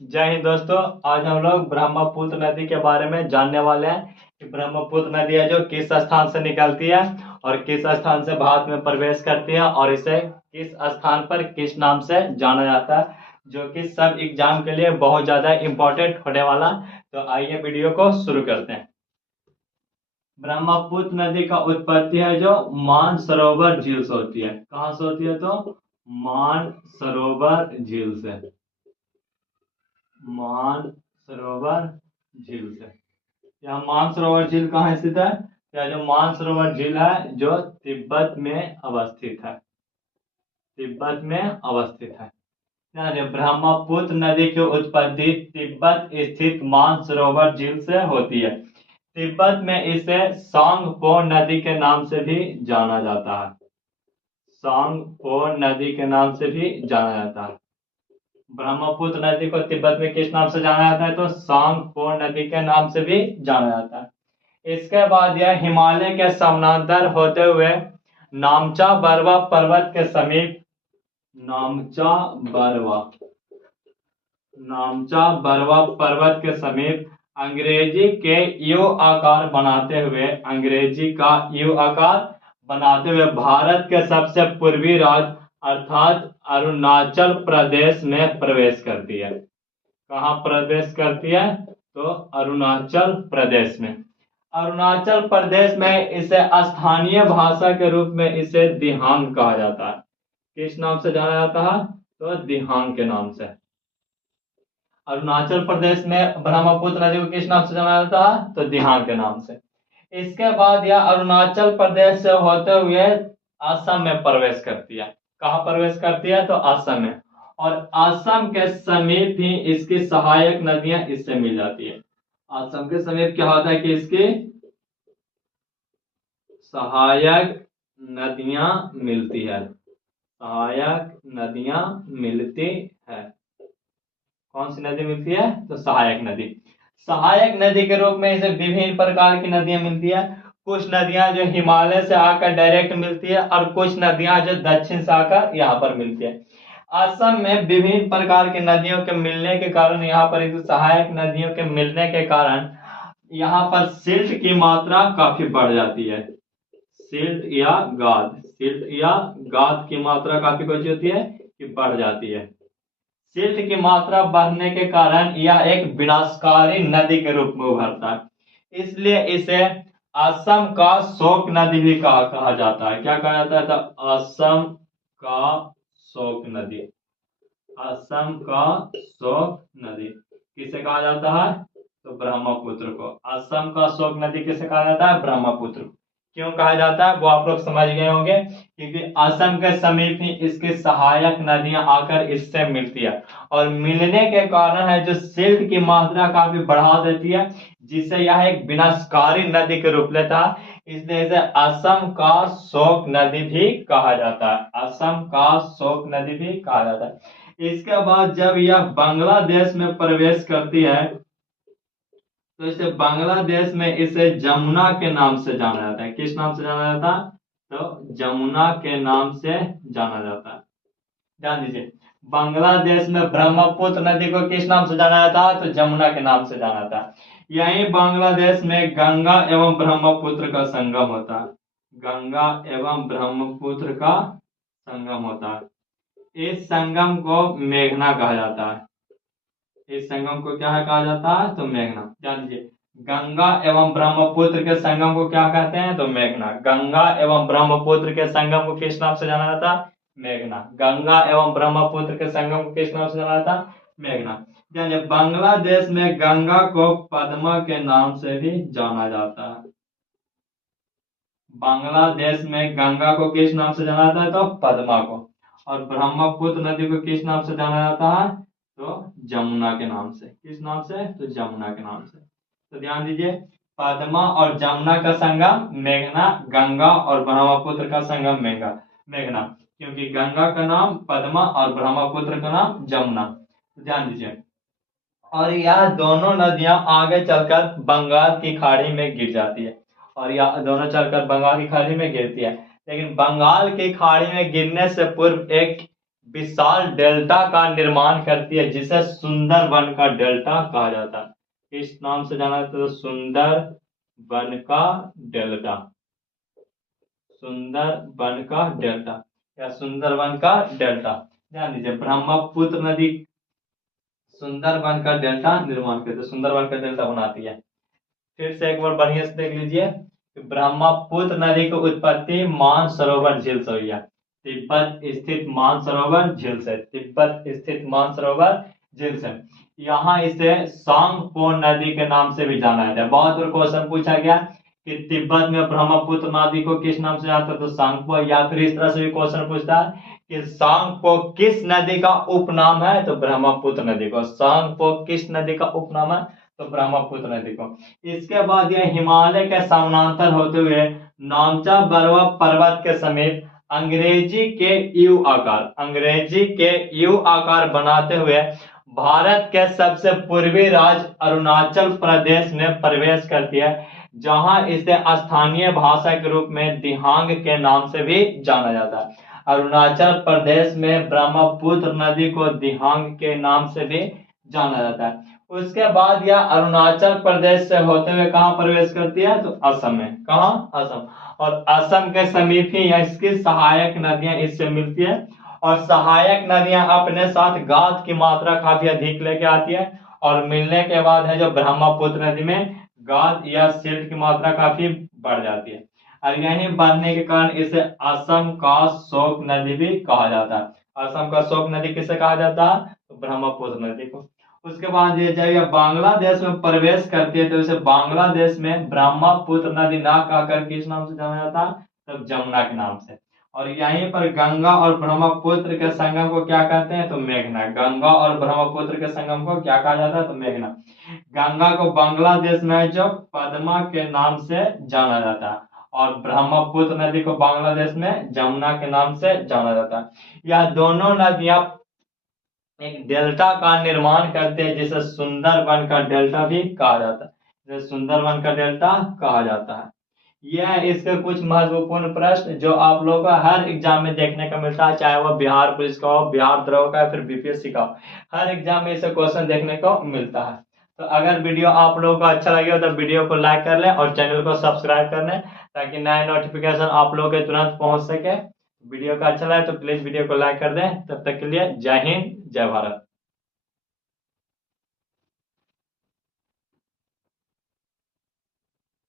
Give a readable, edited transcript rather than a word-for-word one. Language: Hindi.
जय हिंद दोस्तों। आज हम लोग ब्रह्मपुत्र नदी के बारे में जानने वाले हैं कि ब्रह्मपुत्र नदी है जो किस स्थान से निकलती है और किस स्थान से भारत में प्रवेश करती है और इसे किस स्थान पर किस नाम से जाना जाता है, जो कि सब एग्जाम के लिए बहुत ज़्यादा इम्पोर्टेंट होने वाला। तो आइए वीडियो को शुरू करते हैं। ब्रह्मपुत्र नदी का उत्पत्ति है जो मानसरोवर झील से होती है। कहाँ से होती है? तो मानसरोवर झील से। मानसरोवर झील से। यह मानसरोवर झील कहाँ स्थित है? यह जो मानसरोवर झील है जो तिब्बत में अवस्थित है। तिब्बत में अवस्थित है। ब्रह्मपुत्र नदी की उत्पत्ति तिब्बत स्थित मानसरोवर झील से होती है। तिब्बत में इसे सांगपो नदी के नाम से भी जाना जाता है। सांगपो नदी के नाम से भी जाना जाता है। ब्रह्मपुत्र नदी को तिब्बत में किस नाम से जाना जाता है? तो सांगपो नदी के नाम से भी जाना जाता है। इसके बाद यह हिमालय के समानांतर होते हुए नामचा बरवा पर्वत के समीप नामचा बरवा नामचा बरवा पर्वत के समीप अंग्रेजी के यू आकार बनाते हुए भारत के सबसे पूर्वी राज्य अर्थात अरुणाचल प्रदेश में प्रवेश करती है। कहाँ प्रवेश करती है? तो अरुणाचल प्रदेश में। अरुणाचल प्रदेश में इसे स्थानीय भाषा के रूप में इसे दिहांग कहा जाता है। किस नाम से जाना जाता है? तो दिहांग के नाम से। अरुणाचल प्रदेश में ब्रह्मपुत्र नदी को किस नाम से जाना जाता है? तो दिहांग के नाम से। इसके बाद यह अरुणाचल प्रदेश से होते हुए असम में प्रवेश करती है। कहाँ प्रवेश करती है? तो असम में। और असम के समीप ही इसकी सहायक नदियां इससे मिल जाती है। असम के समीप क्या होता है कि इसकी सहायक नदियां मिलती है। सहायक नदियां मिलती है। कौन सी नदी मिलती है? तो सहायक नदी। सहायक नदी के रूप में इसे विभिन्न प्रकार की नदियां मिलती है। कुछ नदियां जो हिमालय से आकर डायरेक्ट मिलती है और कुछ नदियां जो दक्षिण से आकर यहाँ पर मिलती है। असम में विभिन्न प्रकार की नदियों के मिलने के कारण यहाँ पर सहायक नदियों के मिलने के कारण यहाँ पर सिल्ट की मात्रा काफी बढ़ जाती है। सिल्ट या गाद की मात्रा काफी कुछ होती है कि बढ़ जाती है। सिल्ट की मात्रा बढ़ने के कारण यह एक विनाशकारी नदी के रूप में उभरता है। इसलिए इसे असम का शोक नदी भी कहा जाता है। क्या कहा जाता है? तो असम का शोक नदी। असम का शोक नदी किसे कहा जाता है? तो ब्रह्मपुत्र को। असम का शोक नदी किसे कहा जाता है? ब्रह्मपुत्र को। क्यों कहा जाता है वो आप लोग समझ गए होंगे, क्योंकि असम के समीप ही इसकी सहायक नदियां आकर इससे मिलती है और मिलने के कारण है जो सिल्ट की मात्रा काफी बढ़ा देती है, जिससे यह एक विनाशकारी नदी के रूप लेता है। इसलिए इसे असम का शोक नदी भी कहा जाता है। असम का शोक नदी भी कहा जाता है। इसके बाद जब यह बांग्लादेश में प्रवेश करती है तो इसे बांग्लादेश में इसे जमुना के नाम से जाना जाता है। किस नाम से जाना जाता है? तो जमुना के नाम से जाना जाता है। ध्यान दीजिए, बांग्लादेश में ब्रह्मपुत्र नदी को किस नाम से जाना जाता है? तो जमुना के नाम से जाना जाता है। यही बांग्लादेश में गंगा एवं ब्रह्मपुत्र का संगम होता है। गंगा एवं ब्रह्मपुत्र का संगम होता है। इस संगम को मेघना कहा जाता है। इस संगम को क्या है कहा जाता है? तो मेघना। ध्यान दीजिए, गंगा एवं ब्रह्मपुत्र के संगम को क्या कहते हैं? तो मेघना। गंगा एवं ब्रह्मपुत्र के संगम को किस नाम से जाना जाता है? मेघना। गंगा एवं ब्रह्मपुत्र के संगम को किस नाम से जाना जाता है? मेघना। ध्यान दीजिए, बांग्लादेश में गंगा को पद्मा के नाम से भी जाना जाता है। बांग्लादेश में गंगा को किस नाम से जाना जाता है? तो पद्मा को। और ब्रह्मपुत्र नदी को किस नाम से जाना जाता है? तो जमुना के नाम से। किस नाम से? तो जमुना के नाम से। तो ध्यान दीजिए, पद्मा और जमुना का संगम मेघना, गंगा और ब्रह्मपुत्र का संगम मेघना, क्योंकि गंगा का नाम पद्मा और ब्रह्मपुत्र का नाम जमुना। तो ध्यान दीजिए, और यह दोनों नदियां आगे चलकर बंगाल की खाड़ी में गिर जाती है। और यह दोनों चलकर बंगाल की खाड़ी में गिरती है, लेकिन बंगाल की खाड़ी में गिरने से पूर्व एक विशाल डेल्टा का निर्माण करती है, जिसे सुंदरबन का डेल्टा कहा जाता है। इस नाम से जाना जाता है, तो सुंदरबन का डेल्टा, सुंदरबन का डेल्टा या सुंदरबन का डेल्टा। ध्यान दीजिए, ब्रह्मपुत्र नदी सुंदरबन का डेल्टा निर्माण करती है, सुंदरबन का डेल्टा बनाती है। फिर से एक बार बढ़िया से देख लीजिए, ब्रह्मपुत्र नदी की उत्पत्ति मानसरोवर झील से हुई है। तिब्बत स्थित मानसरोवर झील से, तिब्बत स्थित मानसरोवर झील से। यहाँ इसे सांगपो नदी के नाम से भी जाना जाता है। बहुत बार क्वेश्चन पूछा गया कि तिब्बत में ब्रह्मपुत्र नदी को किस नाम से जानते हैं, तो सांगपो। या फिर इस तरह से भी क्वेश्चन पूछता है कि सांगपो किस नदी का उपनाम है, तो ब्रह्मपुत्र नदी को। सांगपो किस नदी का उपनाम है, तो ब्रह्मपुत्र नदी को। इसके बाद यह हिमालय के समानांतर होते हुए नामचा बरवा पर्वत के समीप अंग्रेजी के यू आकार, अंग्रेजी के यू आकार बनाते हुए भारत के सबसे पूर्वी राज्य अरुणाचल प्रदेश में प्रवेश करती है, जहां इसे स्थानीय भाषा के रूप में दिहांग के नाम से भी जाना जाता है। अरुणाचल प्रदेश में ब्रह्मपुत्र नदी को दिहांग के नाम से भी जाना जाता है। उसके बाद यह अरुणाचल प्रदेश से होते हुए कहां प्रवेश करती है, तो असम में। कहां, असम। और असम के समीप ही इसकी सहायक नदियां इससे मिलती है, और सहायक नदियां अपने साथ गाद की मात्रा काफी अधिक लेके आती है, और मिलने के बाद है जो ब्रह्मपुत्र नदी में गाद या सिल्ट की मात्रा काफी बढ़ जाती है। और यही बढ़ने के कारण इसे असम का शोक नदी भी कहा जाता है। असम का शोक नदी किसे कहा जाता है, तो ब्रह्मपुत्र नदी को। उसके बाद ये जब यह बांग्लादेश में प्रवेश करती है, तो इसे बांग्लादेश में ब्रह्मपुत्र नदी ना कहकर किस नाम से जाना जाता है, तब जमुना के नाम से। और यहीं पर गंगा और ब्रह्मपुत्र के संगम को क्या कहते हैं, तो मेघना। गंगा और ब्रह्मपुत्र के संगम को क्या कहा जाता है, तो मेघना। गंगा को बांग्लादेश में जो पद्मा के नाम से जाना जाता है, और ब्रह्मपुत्र नदी को बांग्लादेश में जमुना के नाम से जाना जाता है। यह दोनों नदियां एक डेल्टा का निर्माण करते हैं, जिसे सुंदरबन का डेल्टा भी कहा जाता है, जिसे सुंदरबन का डेल्टा कहा जाता है। यह इसके कुछ महत्वपूर्ण प्रश्न जो आप लोगों को हर एग्जाम में देखने को मिलता है, चाहे वह बिहार पुलिस का हो, बिहार द्रोह का, फिर बीपीएससी का हो, हर एग्जाम में इसे क्वेश्चन देखने को मिलता है। तो अगर वीडियो आप लोगों को अच्छा लगे तो वीडियो को लाइक कर लें और चैनल को सब्सक्राइब कर लें, ताकि नए नोटिफिकेशन आप लोगों के तुरंत पहुंच सके। वीडियो का अच्छा लगे तो प्लीज वीडियो को लाइक कर दें। तब तक के लिए जय हिंद, जय भारत।